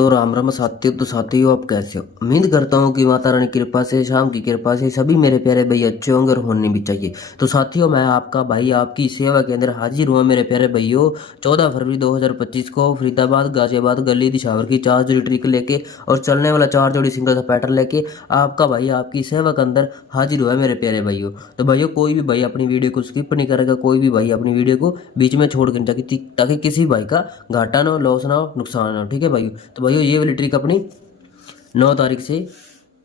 तो राम राम साथियों। तो साथियों, आप कैसे हो? उम्मीद करता हूँ कि माता रानी की कृपा से, शाम की कृपा से सभी मेरे प्यारे भाई अच्छे होंगे और होने भी चाहिए। तो साथियों, मैं आपका भाई आपकी सेवा के अंदर हाजिर हुआ मेरे प्यारे भाइयों। 14 फरवरी 2025 को फरीदाबाद गाजियाबाद गली दिशावर की 4 जोड़ी ट्रिक लेके और चलने वाला 4 जोड़ी सिंगल का पैटर्न लेके आपका भाई आपकी सेवा के अंदर हाजिर हुआ मेरे प्यारे भाइयों। तो भाइयों, कोई भी भाई अपनी वीडियो को स्किप नहीं करेगा, कोई भी भाई अपनी वीडियो को बीच में छोड़ के ताकि किसी भाई का घाटा ना हो, लॉस ना हो, नुकसान ना हो। ठीक है भाइयों। तो भाइयों, ये वाली ट्रिक अपनी 9 तारीख से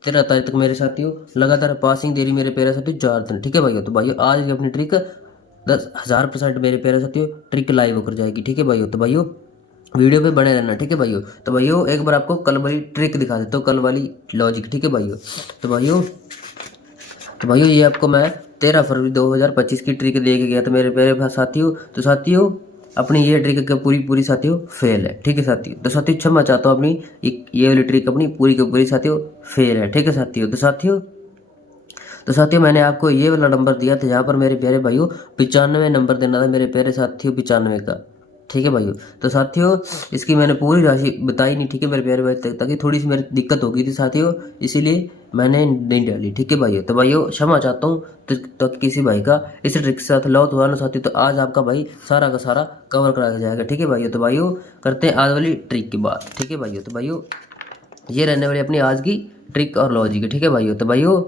13 तारीख तक मेरे साथियों लगातार पासिंग दे रही मेरे प्यारे साथियों 4 दिन। ठीक है भाइयों। तो भाइयों, आज की अपनी ट्रिक 10,000% मेरे प्यारे साथियों ट्रिक लाइव होकर जाएगी। ठीक है भाइयों। तो भाइयों, वीडियो पे बने रहना। ठीक है भाइयों। तो भाइयों, एक बार आपको कल वाली ट्रिक दिखा देता हूँ, कल वाली लॉजिक। ठीक है भाइयों। तो भाइयों ये आपको मैं 13 फरवरी 2025 की ट्रिक दे के गया था मेरे प्यारे साथियों। तो साथियों, अपनी ये ट्रिक पूरी पूरी साथियों फेल है। ठीक है साथियों। तो साथियों, क्षमा चाहता हूँ, अपनी ये वाली ट्रिक अपनी पूरी की पूरी साथियों फेल है। ठीक है साथियों। तो साथियों मैंने आपको ये वाला नंबर दिया था, यहाँ पर मेरे प्यारे भाइयों 95 नंबर देना था मेरे प्यारे साथियों, 95 का। ठीक है भाइयों। तो साथियों, इसकी मैंने पूरी राशि बताई नहीं। ठीक है मेरे प्यारे भाई, ताकि थोड़ी सी मेरी दिक्कत हो गई थी साथियों, इसीलिए मैंने नहीं डाली। ठीक है भाइयों। तो भाइयों, क्षमा चाहता हूँ तो किसी भाई का इस ट्रिक के साथ लॉस हुआ ना साथियों, तो आज आपका भाई सारा का सारा कवर करा के जाएगा। ठीक है भाइयों। तो भाइयों, करते हैं आज वाली ट्रिक की बात। ठीक है भाइयों। तो भाइयों, ये रहने वाली अपनी आज की ट्रिक और लॉजिक। ठीक है भाइयों। तो भाइयों,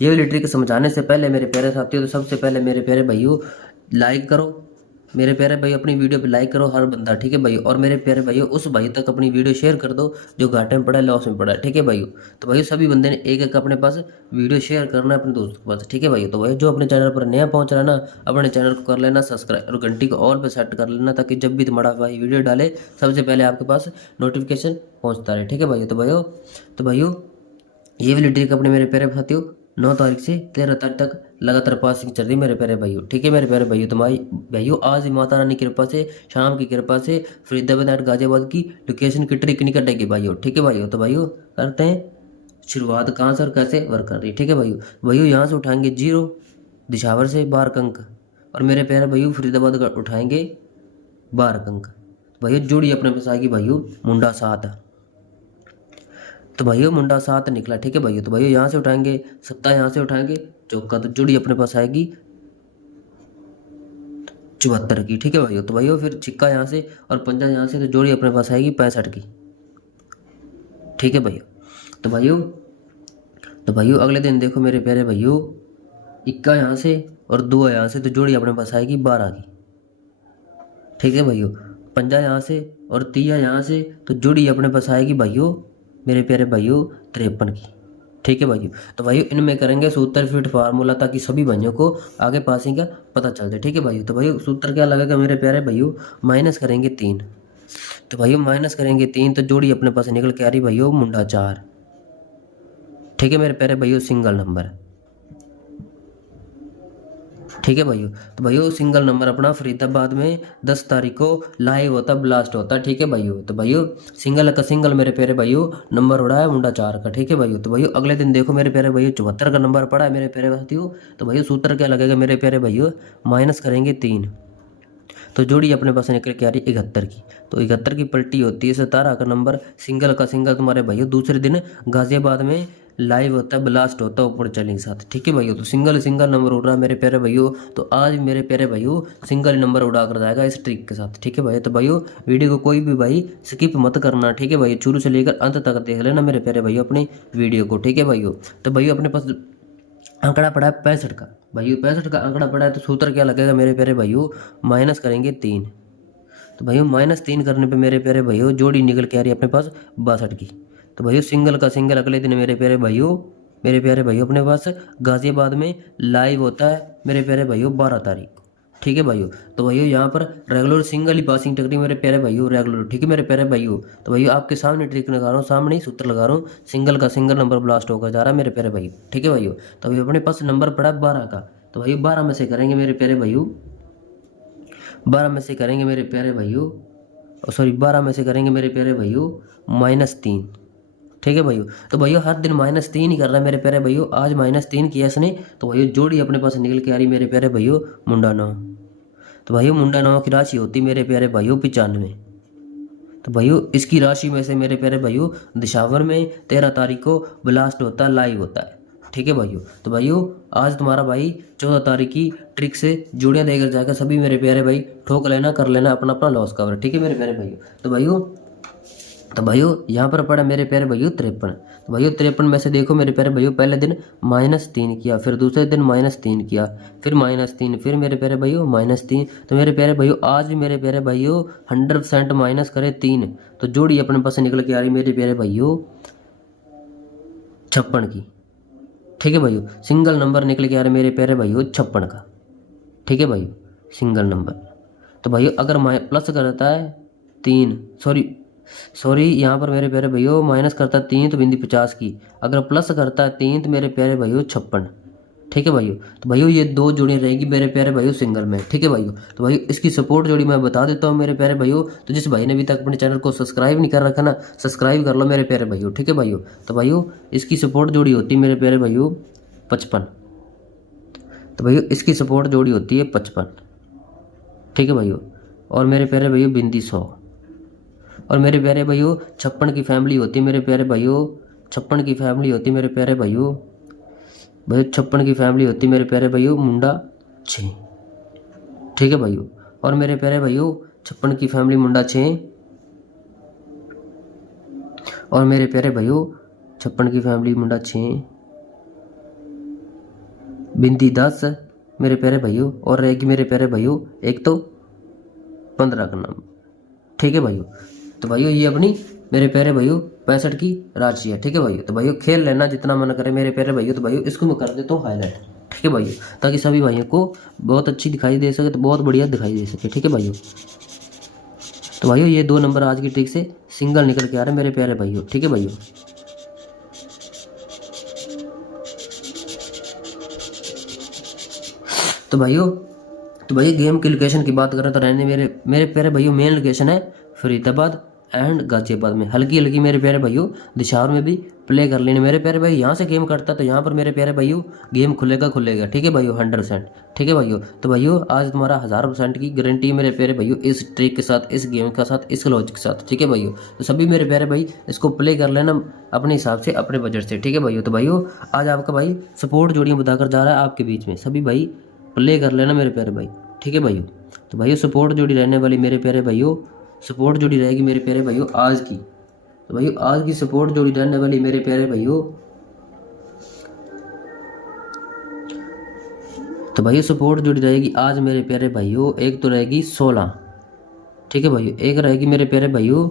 ये वाली ट्रिक समझाने से पहले मेरे प्यारे साथियों, तो सबसे पहले मेरे प्यारे भाइयों लाइक करो। मेरे प्यारे भाई अपनी वीडियो पे लाइक करो हर बंदा। ठीक है भाइयों। और मेरे प्यारे भाइयों, उस भाई तक अपनी वीडियो शेयर कर दो जो घाटे में पड़ा है, लॉस में पड़ा है। ठीक है भाइयों। तो भाइयों, सभी बंदे ने एक एक अपने पास वीडियो शेयर करना है अपने दोस्त के पास। ठीक है भाइयों। तो भाई जो अपने चैनल पर नया पहुंच रहा है ना, अपने चैनल को कर लेना सब्सक्राइब और घंटी को ऑल पे सेट कर लेना, ताकि जब भी तुम्हारा भाई वीडियो डाले सबसे पहले आपके पास नोटिफिकेशन पहुँचता रहे। ठीक है भाइयों। तो भाइयों ये वाली ट्रिक अपने मेरे प्यारे साथियों 9 तारीख से 13 तारीख तक लगातार पासिंग चल रही मेरे प्यारे भाइयों। ठीक है मेरे प्यारे भाइयों। तुम्हारी भाइयों, आज माता रानी की कृपा से, शाम की कृपा से फरीदाबाद एंड गाजियाबाद की लोकेशन की ट्रिक नहीं कटेगी भाइयों। ठीक है भाइयों। तो भाइयों, करते हैं शुरुआत कहाँ से और कैसे वर्क कर रही है। ठीक है भाइयों, यहाँ से उठाएंगे 0, दिशावर से 12 का अंक, और मेरे प्यारे भाइयों फरीदाबाद का उठाएंगे 12 का अंक। भाइयों, जोड़ी अपने पास आएगी भाइयों मुंडा 7। तो भाइयों, मुंडा 7 निकला। ठीक है भाइयों। तो भाइयों, यहाँ से उठाएंगे 7, यहाँ से उठाएंगे चौका, तो जोड़ी अपने पास आएगी 74 की। ठीक है भाइयों। तो भाइयों, फिर छिक्का यहाँ से और पंजा यहाँ से, तो जोड़ी अपने पास आएगी 65 की। ठीक है भाइयों। तो भाइयों अगले दिन देखो मेरे प्यारे भाइयों, इक्का यहाँ से और 2 यहाँ से, तो जोड़ी अपने पास आएगी 12 की। ठीक है भाइयों। पंजा यहाँ से और तिया यहाँ से, तो जोड़ी अपने पास आएगी भाइयों मेरे प्यारे भाइयों 53 की। ठीक है भाइयों। तो भाइयों, इनमें करेंगे सूत्र फिट फार्मूला, ताकि सभी भाइयों को आगे पासिंग का पता चल जाए। ठीक है भाइयों। तो भाइयों, सूत्र क्या लगेगा मेरे प्यारे भाइयों, माइनस करेंगे 3। तो भाइयों, माइनस करेंगे 3, तो जोड़ी अपने पास निकल के आ रही भाइयों मुंडा 4। ठीक है मेरे प्यारे भाइयों, सिंगल नंबर। ठीक है भाइयों। तो भाइयों, सिंगल नंबर अपना फरीदाबाद में 10 तारीख को लाइव होता, ब्लास्ट होता। ठीक है भाइयों। तो भाइयों, सिंगल का सिंगल मेरे प्यारे भाइयों नंबर उड़ा है मुंडा 4 का। ठीक है भाइयों। तो भाइयों, अगले दिन देखो मेरे प्यारे भाइयों 74 का नंबर पड़ा है मेरे प्यारे साथियों। तो भाइयों, सूत्र क्या लगेगा मेरे प्यारे भाइयों, माइनस करेंगे 3, तो जोड़ी अपने पास निकल के आ रही 71 की। तो 71 की पलटी होती है 17 का नंबर, सिंगल का सिंगल तुम्हारे भाइयों दूसरे दिन गाजियाबाद में लाइव होता है, ब्लास्ट होता है ऊपर चलने के साथ। ठीक है भाइयों। तो सिंगल सिंगल नंबर उड़ रहा है मेरे प्यारे भाइयों। तो आज मेरे प्यारे भाइयों सिंगल नंबर उड़ा कर जाएगा इस ट्रिक के साथ। ठीक है भाई। तो भाइयों, वीडियो को कोई भी भाई स्किप मत करना। ठीक है भाई, शुरू से लेकर अंत तक देख लेना मेरे प्यारे भाइयों अपनी वीडियो को। ठीक है भाइयों। तो भाइयों, अपने पास आंकड़ा पड़ा है 65 का। भाइयों 65 का आंकड़ा पड़ा है, तो सूत्र क्या लगेगा मेरे प्यारे भाइयों, माइनस करेंगे 3। तो भाइयों, -3 करने पे मेरे प्यारे भाइयों जोड़ी निकल के आ रही है अपने पास 62 की। तो भाइयों, सिंगल का सिंगल अगले दिन मेरे प्यारे भाइयों अपने पास गाजियाबाद में लाइव होता है मेरे प्यारे भाइयों 12 तारीख को। ठीक है भाइयों। तो भाइयों, यहाँ पर रेगुलर सिंगल ही पासिंग टकरी मेरे प्यारे भाइयों, रेगुलर। ठीक है मेरे प्यारे भाइयों। तो भाइयों, आपके सामने ट्रिक लगा रहा हूँ, सामने ही सूत्र लगा रहा हूँ, सिंगल का सिंगल नंबर ब्लास्ट होकर जा रहा है मेरे प्यारे भाइयों। ठीक है भाइयों। तो भाई अपने पास नंबर पड़ा 12 का। तो भाइयों, 12 में से करेंगे मेरे प्यारे भाइयों, 12 में से करेंगे मेरे प्यारे भाइयों, सॉरी 12 में से करेंगे मेरे प्यारे भाइयों -3। ठीक है भाइयों। तो भाइयों, हर दिन -3 ही कर रहा है मेरे प्यारे भाइयों, आज -3 किया इसने। तो भाइयों, जोड़ी अपने पास निकल के आ रही मेरे प्यारे भाइयों मुंडा 9। तो भाइयों, मुंडा 9 की राशि होती मेरे प्यारे भाइयों 95। तो भाइयों इसकी राशि में से मेरे प्यारे भाइयों दिशावर में 13 तारीख को ब्लास्ट होता है, लाइव होता है। ठीक है भाइयों, तो भाइयों आज तुम्हारा भाई 14 तारीख की ट्रिक से जोड़ियाँ देकर जाकर सभी मेरे प्यारे भाई ठोक लेना, कर लेना अपना अपना लॉस कवर। ठीक है मेरे प्यारे भाइयों। तो भाइयों यहाँ पर पड़ा मेरे प्यारे भाइयों 53। तो भाइयों 53 में से देखो मेरे प्यारे भाइयों पहले दिन -3 किया, फिर दूसरे दिन -3 किया, फिर -3, फिर मेरे प्यारे भाइयों -3। तो मेरे प्यारे भाइयों आज भी मेरे प्यारे भाइयों 100% माइनस करे 3, तो जोड़ी अपने पास निकल के आ रही मेरे प्यारे भाइयों 56 की। ठीक है भाइयों, सिंगल नंबर निकल के आ रहा है मेरे प्यारे भाइयों 56 का। ठीक है भाइयों, सिंगल नंबर। तो भाइयों अगर प्लस करता है 3, सॉरी यहाँ पर मेरे प्यारे भाइयों माइनस करता है 3 तो बिंदी 50 की, अगर प्लस करता है 3 तो मेरे प्यारे भाइयों 56। ठीक है भाइयों, तो भाइयों ये 2 जोड़ियाँ रहेगी मेरे प्यारे भाइयों सिंगल में। ठीक है भाइयों, तो भाइयों इसकी सपोर्ट जोड़ी मैं बता देता हूँ मेरे प्यारे भाइयों। तो जिस भाई ने अभी तक अपने चैनल को सब्सक्राइब नहीं कर रखा ना, सब्सक्राइब कर लो मेरे प्यारे भाइयों। ठीक है भाइयों, तो भाइयों इसकी सपोर्ट जोड़ी होती है मेरे प्यारे भाइयों 55। तो भाइयों इसकी सपोर्ट जोड़ी होती है 55। ठीक है भाइयों, और मेरे प्यारे भाइयों बिंदी 100, और मेरे प्यारे भाइयों 56 की फैमिली होती है मेरे प्यारे भाइयों, 56 की फैमिली होती है मेरे प्यारे भाइयों 56 की फैमिली होती है मेरे प्यारे भाइयों मुंडा 6। ठीक है भाइयों, और मेरे प्यारे भाइयों 56 की फैमिली मुंडा 6, और मेरे प्यारे भाइयों 56 की फैमिली मुंडा 6 बिंदी 10 मेरे प्यारे भाइयों, और रहेगी मेरे प्यारे भाइयों एक तो 15 का नाम। ठीक है भाइयों, तो भाइयों ये अपनी मेरे प्यारे भाइयों 65 की राशि है। ठीक है भाइयों, तो भाइयों खेल लेना जितना मन करे मेरे प्यारे भाइयों। तो भाइयों इसको मैं कर देता हूँ हाईलाइट। ठीक है भाइयों, ताकि सभी भाइयों को बहुत अच्छी दिखाई दे सके, तो बहुत बढ़िया दिखाई दे सके। ठीक है भाइयों, तो भाइयों ये 2 नंबर आज की ट्रिक से सिंगल निकल के आ रहे हैं मेरे प्यारे भाइयों। ठीक है भाइयों, तो भाइयों गेम की लोकेशन की बात करें तो रहने मेरे प्यारे भाइयों मेन लोकेशन है फरीदाबाद एंड गाजियाबाद में। हल्की हल्की मेरे प्यारे भाइयों दिशावर में भी प्ले कर लेने मेरे प्यारे भाई। यहाँ से गेम करता तो यहाँ पर मेरे प्यारे भाइयों गेम खुलेगा। ठीक है भाइयों 100%। ठीक है भाइयों, तो भाइयों आज तुम्हारा 1000% की गारंटी है मेरे प्यारे भाइयों इस ट्रिक के साथ, इस गेम के साथ, इस लॉजिक के साथ। ठीक है भाइयों, तो सभी मेरे प्यारे भाई इसको प्ले कर लेना अपने हिसाब से, अपने बजट से। ठीक है भाइयों, तो भाइयों आज आपका भाई सपोर्ट जोड़ियाँ बताकर जा रहा है आपके बीच में, सभी भाई प्ले कर लेना मेरे प्यारे भाई। ठीक है भाइयों, तो भाइयों सपोर्ट जोड़ी रहने वाली मेरे प्यारे भाइयों, सपोर्ट जोड़ी रहेगी मेरे प्यारे भाइयों आज की। तो भाइयों आज की सपोर्ट जोड़ी रहने वाली मेरे प्यारे भाइयों, तो भाइयों सपोर्ट जोड़ी रहेगी आज मेरे प्यारे भाइयों, एक तो रहेगी 16। ठीक है भाइयों, एक रहेगी मेरे प्यारे भाइयों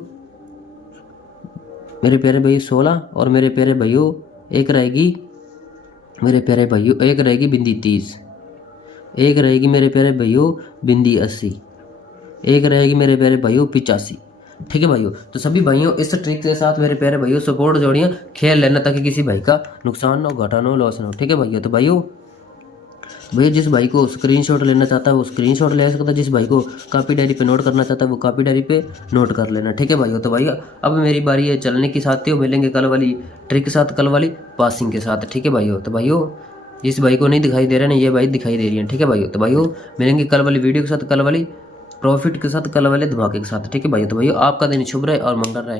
16, और मेरे प्यारे भाइयों एक रहेगी मेरे प्यारे भाइयों, एक रहेगी बिंदी 30, एक रहेगी मेरे प्यारे भाइयों बिंदी 80, एक रहेगी मेरे प्यारे भाइयों 85। ठीक है भाइयों, तो सभी भाइयों इस ट्रिक के साथ मेरे प्यारे भाइयों सपोर्ट जोड़ियाँ खेल लेना ताकि किसी भाई का नुकसान ना हो, घाटा ना हो, लॉस ना हो। ठीक है भाइयों, तो भाइयों जिस भाई को स्क्रीनशॉट लेना चाहता है वो स्क्रीनशॉट ले सकता है, जिस भाई को कॉपी डायरी पे नोट करना चाहता है वो कॉपी डायरी पे नोट कर लेना। ठीक है भाइयों, तो भाइयों अब मेरी बारी है चलने की। साथियों मिलेंगे कल वाली ट्रिक के साथ, कल वाली पासिंग के साथ। ठीक है भाइयों, तो भाइयों जिस भाई को नहीं दिखाई दे रहा है ना, ये भाई दिखाई दे रही है। ठीक है भाइयों, तो भाइयों मिलेंगे कल वाली वीडियो के साथ, कल वाली प्रॉफिट के साथ, कल वाले धमाके के साथ। ठीक है भाइयों, तो भाइयों आपका दिन शुभ रहे और मंगल रहे।